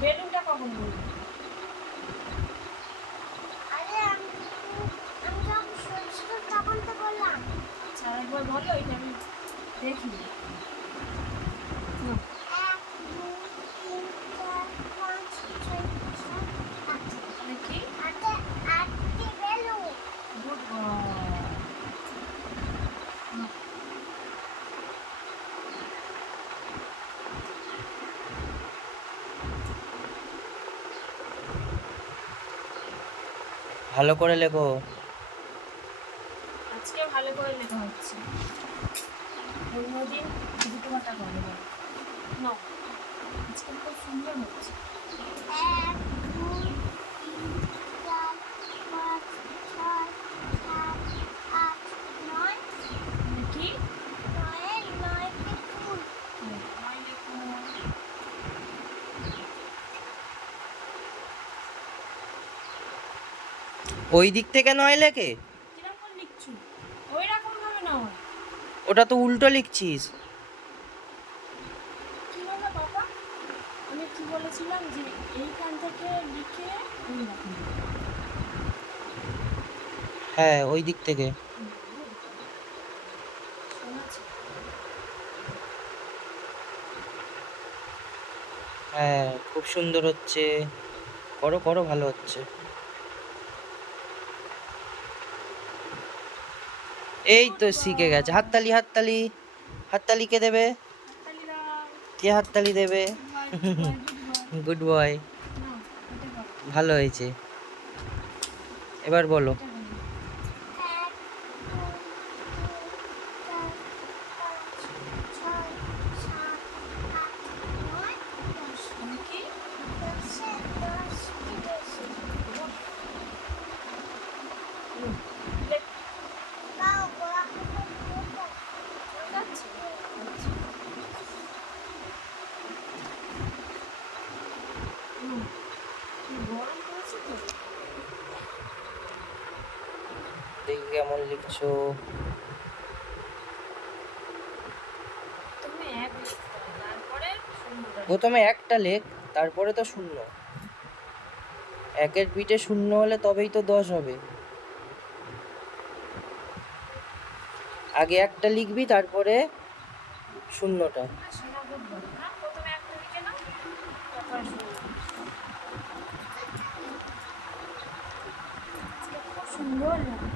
বেলুনটা কখন বলবো? আচ্ছা একবার বলো, এটা আমি দেখি। দেখি। Good boy. ভালো করে লেখো। আজকে ভালো করে লেখা হচ্ছে, অন্যদিন দুটো পাতা করে নাও। আজকে খুব সুন্দর হচ্ছে। 1 2 3 4 5 6 7 8 9 দেখি। 9টি ফুল। নয় লেখো। ওই দিক থেকে 9 লেখে? কিরকম লিখছো? ওই রকম ভাবে নয়। ওটা তো উল্টো লিখছিস। কি হলো বাবা? আমি কি বলেছিলাম যে এইখান থেকে লিখে ওই রকম। হ্যাঁ, ওই দিক থেকে। শোনাচ্ছি। হ্যাঁ, খুব সুন্দর হচ্ছে। করো করো, ভালো হচ্ছে। এই তো শিখে গেছে। হাততালি হাততালি। হাততালি কে দেবে? হাততালি দাও। কে হাততালি দেবে? Good boy, good boy, good boy. Good boy. নাও, এটা করো। ভালো হয়েছে। এবার বলো। এটা করো। 1 2 3 4 5 6 7 8 9 10। দেখি। 10টি বেশি। লেখ। দাও গোলা করে লেখো। ঠিক আছে। আচ্ছা। গরম পড়েছে তো। দেখি কেমন লিখছো। তুমি এক লিখতে হবে, তারপরে শূন্যটা লিখতে প্রথমে একটা লেখ, তারপরে তো শূন্য। একের পিঠে শূন্য হলে তবেই তো 10 হবে। আগে একটা লিখবি, তারপরে শূন্যটা। হবে। শোনা গুড বয়। না, প্রথমে একটা লিখে নাও, তারপরে শূন্য। আজকে খুব সুন্দর লাগছে।